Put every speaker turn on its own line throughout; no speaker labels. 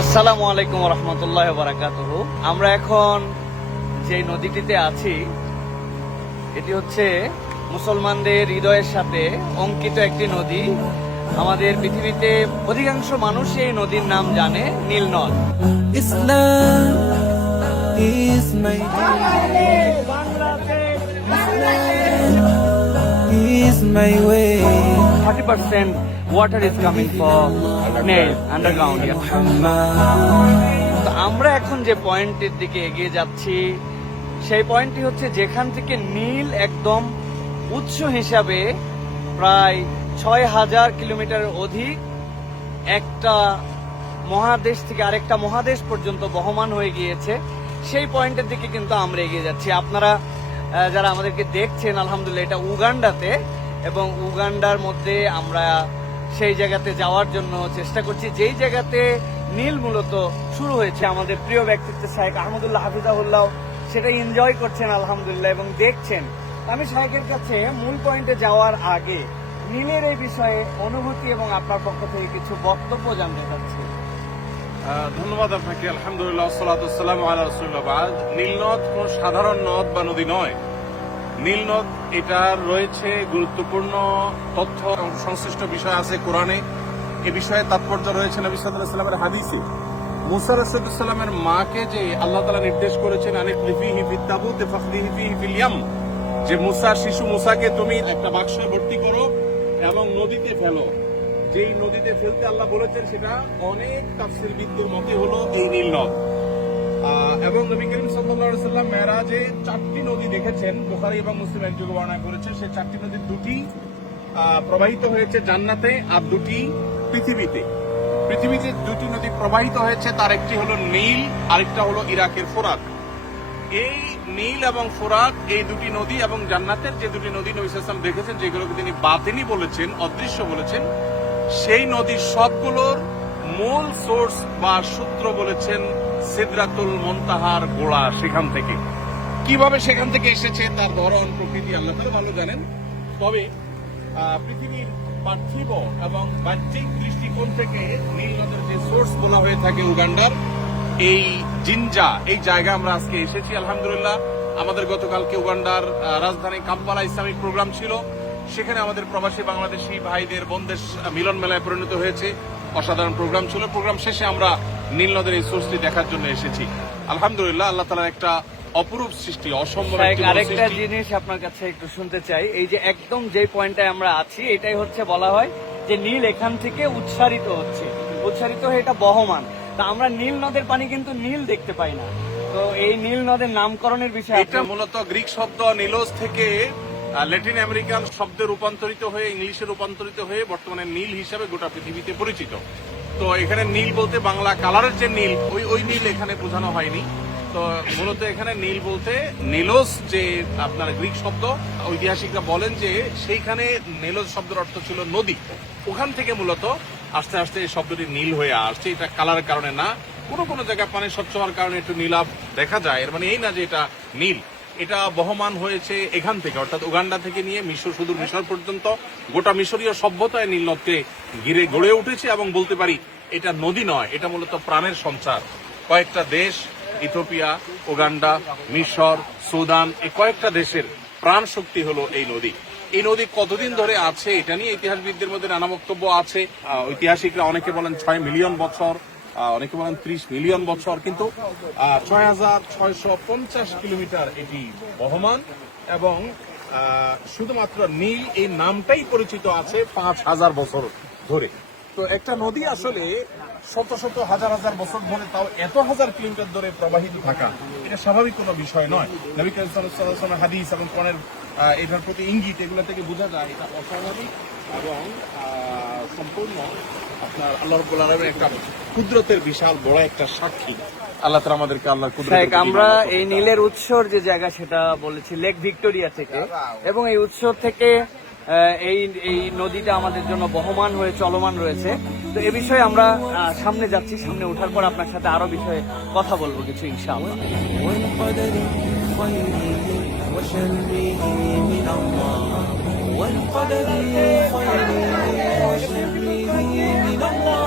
আসসালামু আলাইকুম রহমতুল্লাহ বারাকাত আমরা এখন যে নদীটিতে আছি এটি হচ্ছে মুসলমানদের হৃদয়ের সাথে অঙ্কিত একটি নদী। আমাদের পৃথিবীতে অধিকাংশ মানুষ এই নদীর নাম জানে
my way.
Thirty percent water is coming for nail underground তো আমরা এখন যে পয়েন্টের দিকে এগিয়ে যাচ্ছি সেই পয়েন্টটি হচ্ছে যেখান থেকে নীল একদম উৎস হিসাবে প্রায় ছয় হাজার কিলোমিটারের অধিক একটা মহাদেশ থেকে আরেকটা মহাদেশ পর্যন্ত বহমান হয়ে গিয়েছে। সেই পয়েন্টের দিকে কিন্তু আমরা এগিয়ে যাচ্ছি। আপনারা যারা আমাদেরকে দেখছেন আলহামদুলিল্লাহ এটা উগান্ডাতে এবং উগান্ডার মধ্যে আমরা সেই জায়গাতে যাওয়ার জন্য চেষ্টা করছি। যেই জায়গাতে নীল মূলত শুরু হয়েছে আমাদের প্রিয় ব্যক্তিত্ব শাহেক আহমদুল্লাহ হাফিজাহুল্লাহ সেটা এনজয় করছেন আলহামদুলিল্লাহ এবং দেখছেন। আমি শাহেকের কাছে মূল পয়েন্টে যাওয়ার আগে নীলের এই বিষয়ে অনুভূতি এবং আপনার পক্ষ থেকে কিছু বক্তব্য জানতে চাচ্ছি।
ধন্যবাদ আপনাকে। আলহামদুলিল্লাহ সালাতাম আল্লাহ নীল নদ কোন সাধারণ নদ বা নদী নয়। নীলনদ এটা রয়েছে গুরুত্বপূর্ণ তথ্য সংশ্লিষ্ট বিষয় আছে কোরআনে। এ বিষয়ে তাৎপর্য রয়েছে নবী সাল্লামের হাদিসে। মুসা রসুলামের মাকে যে আল্লাহ তালা নির্দেশ করেছেন আনিক লিফি হিফি তাবুত ফাখদি হিফি হিফিল ইয়াম যে মুসা শিশু মুসাকে তুমি একটা বাক্সে ভর্তি করো এবং নদীতে ফেলো। যেই নদীতে ফেলতে আল্লাহ বলেছেন সেটা অনেক তাফসির বিদ্যুর মতে হলো এই নীল নদ। আহ, এবং নবী করিম সাল্লাল্লাহু সাল্লাম মেরাজে চারটি নদী দেখেছেন, বুখারী এবং মুসলিম একযোগে বর্ণনা করেছে। সেই চারটি নদীর দুটি প্রবাহিত হয়েছে জান্নাতে আর দুটি পৃথিবীতে। পৃথিবীতে দুটি নদী প্রবাহিত হয়েছে, তার একটি হলো নীল, আরেকটা হলো ইরাকের ফোরাত। এই নীল এবং ফোরাত, এই দুটি নদী এবং জান্নাতের যে দুটি নদী নবী সাল্লাম দেখেছেন, যেগুলোকে তিনি বাতিনি বলেছেন, অদৃশ্য বলেছেন, সেই নদীর সবগুলোর মূল সোর্স বা সূত্র বলেছেন সিদরাতুল মন্তাহার গোড়া সেখান থেকে। কীভাবে সেখান থেকে এসেছে তার ধরন, প্রকৃতি, আল্লাহ তাআলা ভালো জানেন। তবে পৃথিবীর পার্থিব এবং বাহ্যিক দৃষ্টিকোণ থেকে নীল নদের যে সোর্স বলা হয়ে থাকে উগান্ডার, এই জিনজা, এই জায়গা আমরা আজকে এসেছি, আলহামদুলিল্লাহ। আমাদের গতকালকে উগান্ডার রাজধানী কাম্পালা ইসলামিক প্রোগ্রাম ছিল। সেখানে আমাদের প্রবাসী বাংলাদেশি ভাইদের, বোনদের মিলন মেলায় পরিণত হয়েছে। অসাধারণ প্রোগ্রাম ছিল। প্রোগ্রাম শেষে আমরা নীল নদের এই সোর্সটি দেখার জন্য এসেছি। আলহামদুলিল্লাহ আল্লাহ তালার একটা অপরূপ সৃষ্টি অসম্ভব
আরেকটা জিনিস আপনার কাছে একটু শুনতে চাই। এই যে একদম যে পয়েন্টে আমরা আছি এটাই হচ্ছে বলা হয় যে নীল এখান থেকে উচ্চারিত হচ্ছে। উচ্চারিত হয়ে এটা বহমান। তা আমরা নীল নদের পানি কিন্তু নীল দেখতে পাই না। তো এই নীল নদের নামকরণের বিষয়ে
এটা মূলত গ্রিক শব্দ নিলোস থেকে ল্যাটিন আমেরিকান শব্দে রূপান্তরিত হয়ে ইংলিশে রূপান্তরিত হয়ে বর্তমানে নীল হিসাবে গোটা পৃথিবীতে পরিচিত। তো এখানে নীল বলতে বাংলা কালারের যে নীল, ওই ওই নীল এখানে বোঝানো হয়নি। তো মূলত এখানে নীল বলতে নেলোস যে আপনার গ্রিক শব্দ, ঐতিহাসিকরা বলেন যে সেইখানে নেলোস শব্দের অর্থ ছিল নদী। ওখান থেকে মূলত আস্তে আস্তে এই শব্দটি নীল হয়ে আসছে। এটা কালারের কারণে না, কোনো কোনো জায়গায় পানি স্বচ্ছ হওয়ার কারণে একটু নীলাভ দেখা যায়। এর মানে এই না যে এটা নীল। এটা বহমান হয়েছে এখান থেকে, অর্থাৎ উগান্ডা থেকে নিয়ে মিশর সুদূর মিশর পর্যন্ত। গোটা মিশরীয় সভ্যতায় নীল নদকে ঘিরে গড়ে উঠেছে এবং বলতে পারি এটা নদী নয়, এটা মূলত প্রাণের সঞ্চার। কয়েকটা দেশ ইথোপিয়া উগান্ডা, মিশর, সুদান, এই কয়েকটা দেশের প্রাণ শক্তি হলো এই নদী। এই নদী কতদিন ধরে আছে, এটা নিয়ে ইতিহাসবিদদের মধ্যে নানা বক্তব্য আছে। ঐতিহাসিকরা অনেকে বলেন ছয় মিলিয়ন বছর। অনেকে বলেন ত্রিশ মিলিয়ন বছর কিন্তু ছয় হাজার ছয়শো পঞ্চাশ কিলোমিটার এটি বহমান এবং শুধুমাত্র নীল এই নামটাই পরিচিত আছে পাঁচ হাজার বছর ধরে। তো একটা নদী আসলে শত শত হাজার হাজার বছর ধরে তাও এত হাজার কিলোমিটার ধরে প্রবাহিত থাকা এটা স্বাভাবিক কোনো বিষয় নয়। নবী ওয়াসাল্লামের হাদিস এবং আহ, এটার প্রতি ইঙ্গিত এগুলো থেকে বোঝা যায় এটা অস্বাভাবিক এবং সম্পূর্ণ আপনার আল্লাহ রব্বুল আলমের একটা কুদরতের বিশাল বড় একটা সাক্ষী। আল্লাহ তালা আমাদেরকে
আল্লাহ
কুদরত
আমরা এই নীলের উৎসর যে জায়গা সেটা বলেছি লেক ভিক্টোরিয়া থেকে। হ্যাঁ, এবং এই উৎসর থেকে এই এই নদীটা আমাদের জন্য বহমান হয়ে চলমান রয়েছে। তো এ বিষয়ে আমরা সামনে যাচ্ছি সামনে ওঠার পর আপনার সাথে আরও বিষয়ে কথা বলব কিছু ইনশাআল্লাহ।
وشره من الله والقدر من الله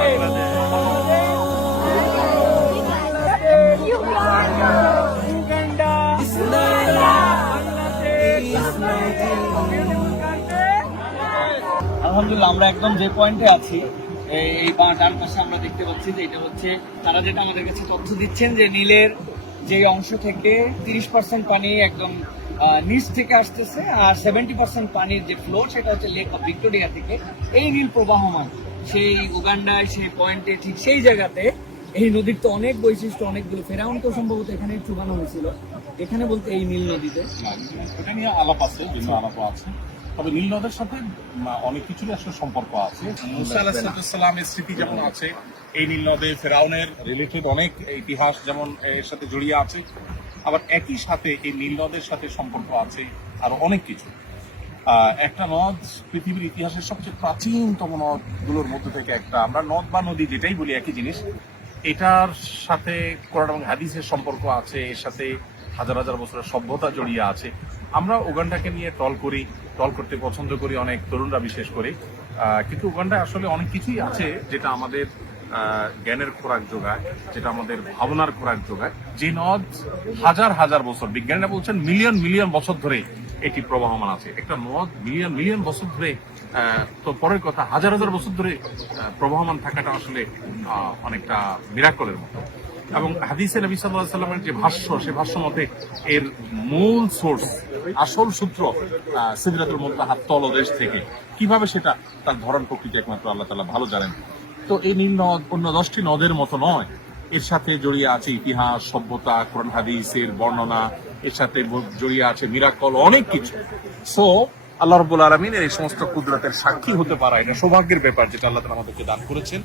আলহামদুলিল্লাহ, আমরা একদম যে পয়েন্টে আছি, এই বা ডান পাশে আমরা দেখতে পাচ্ছি যে এটা হচ্ছে, তারা যেটা আমাদের কাছে তথ্য দিচ্ছেন যে নীলের যে অংশ থেকে তিরিশ পার্সেন্ট পানি একদম নিচ থেকে আসতেছে, আর সেভেন্টি পার্সেন্ট পানির যে ফ্লো সেটা হচ্ছে লেক অফ ভিক্টোরিয়া থেকে। এই নীল প্রবাহমান, সেই উগান্ডায়, সেই পয়েন্টে, ঠিক সেই জায়গাতে এই নদীর তো অনেক বৈশিষ্ট্য, অনেকগুলো ফেরাউন তো সম্ভবত এখানে চুবানো হয়েছিল। এখানে বলতে এই নীল নদীতে।
এটা নিয়ে আলাপ আছে বিভিন্ন আলাপ আছে। তবে নীল নদের সাথে অনেক কিছুরই আসলে সম্পর্ক আছে। মুসা স্মৃতি যেমন আছে, এই নীল নদে, ফেরাউনের রিলেটেড অনেক ইতিহাস যেমন এর সাথে জড়িয়ে আছে। আবার একই সাথে এই নীল নদের সাথে সম্পর্ক আছে আরও অনেক কিছু। একটা নদ পৃথিবীর ইতিহাসের সবচেয়ে প্রাচীনতম নদগুলোর মধ্যে থেকে একটা। আমরা নদ বা নদী যেটাই বলি, একই জিনিস। এটার সাথে কোরআন এবং হাদিসের সম্পর্ক আছে, এর সাথে হাজার হাজার বছরের সভ্যতা জড়িয়ে আছে। আমরা উগান্ডাকে নিয়ে টল করি টল করতে পছন্দ করি, অনেক তরুণরা বিশেষ করে। কিন্তু উগান্ডায় আসলে অনেক কিছুই আছে যেটা আমাদের জ্ঞানের খোরাক যোগায়, যেটা আমাদের ভাবনার খোরাক যোগায়। যে নদ হাজার হাজার বছর, বিজ্ঞানীরা বলছেন মিলিয়ন মিলিয়ন বছর ধরে এটি প্রবাহমান আছে। একটা নদ মিলিয়ন মিলিয়ন বছর ধরে তো পরের কথা, হাজার হাজার বছর ধরে প্রবাহমান থাকাটা আসলে অনেকটা মিরাকলের মতো। এবং হাদিসে নবী সাল্লাহ সাল্লামের যে ভাষ্য, সে ভাষ্য মতে এর মূল সোর্স আসল সূত্র আহ, সিদরাতুল মুনতাহার তলদেশ থেকে। কীভাবে সেটা তার ধরন প্রকৃতি একমাত্র আল্লাহ তাআলা ভালো জানেন। তো এই নীল নদ অন্য দশটি নদের মতো নয়। এর সাথে জড়িয়ে আছে ইতিহাস সভ্যতা কোরআন হাদিসের বর্ণনা। এর সাথে জড়িয়ে আছে মিরাকল অনেক কিছু। সো আল্লাহ রব্বুল আলমিনের এই সমস্ত কুদরতের সাক্ষী হতে পারা এটা সৌভাগ্যের ব্যাপার যেটা আল্লাহ তাআলা আমাদেরকে দান করেছেন।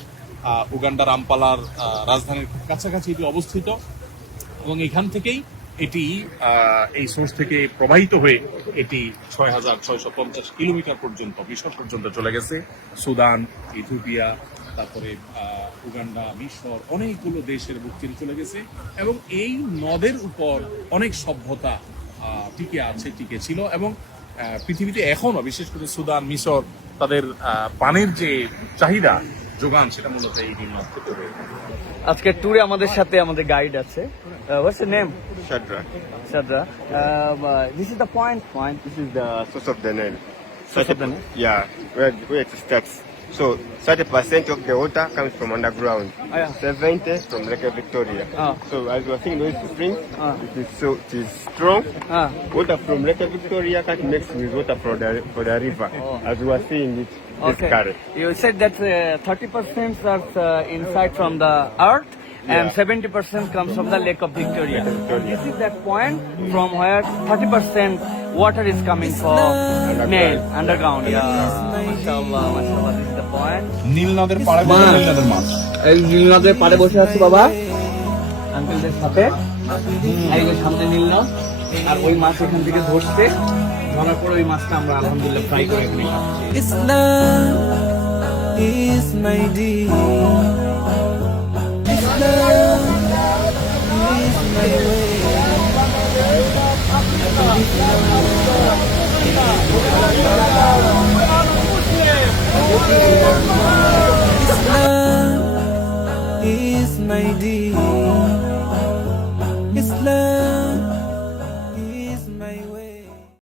উগান্ডার আমপালার রাজধানীর কাছাকাছি এটি অবস্থিত। এবং এখান থেকেই এটি এই সোর্স থেকে প্রবাহিত হয়ে এটি ছয় হাজার ছয়শো পঞ্চাশ কিলোমিটার পর্যন্ত, মিশর পর্যন্ত চলে গেছে। সুদান, ইথিওপিয়া, তারপরে উগান্ডা, মিশর, অনেকগুলো দেশের বুক চলে গেছে এবং এই নদের উপর অনেক সভ্যতা টিকে আছে, টিকে ছিল এবং পৃথিবীতে এখনও বিশেষ করে সুদান, মিশর, তাদের পানির যে চাহিদা যোগান সেটা মূলত এই হয়ে থাকে।
আজকে ট্যুরে আমাদের সাথে আমাদের গাইড আছে হোয়াটস এর name. Um, uh, this is the point. Point. This is the
Source of the Nile.
Source of the Nile?
Yeah, where, where it starts. So 30% of the water comes from underground.
Oh, yeah.
70 from Lake Victoria.
Ah.
So as we are seeing those springs,
Ah.
it is so it is strong.
Ah.
Water from Lake Victoria can't mix with water from the for the river.
Oh.
As we are seeing it, this
Okay.
current.
You said that uh, thirty percent are uh, inside from the earth. And
Yeah.
seventy percent comes from the Lake of Victoria. This is that point from where thirty percent water is coming from Nile underground. Yeah, mashallah, mashallah. This is the point.
Nile নদের পাড়ে বসে নীল নদের মাছ
এই নীলনদের পাড়ে বসে আছি বাবা আঙ্কেলদের সাথে এই যে সামনে নীলনদ আর ওই মাছ এখান থেকে ধরছে ধরার পর ওই মাছটা আমরা আলহামদুলিল্লাহ ফ্রাই করে এখানে খাচ্ছি
Islam is my deen. down. My way. Is my dear.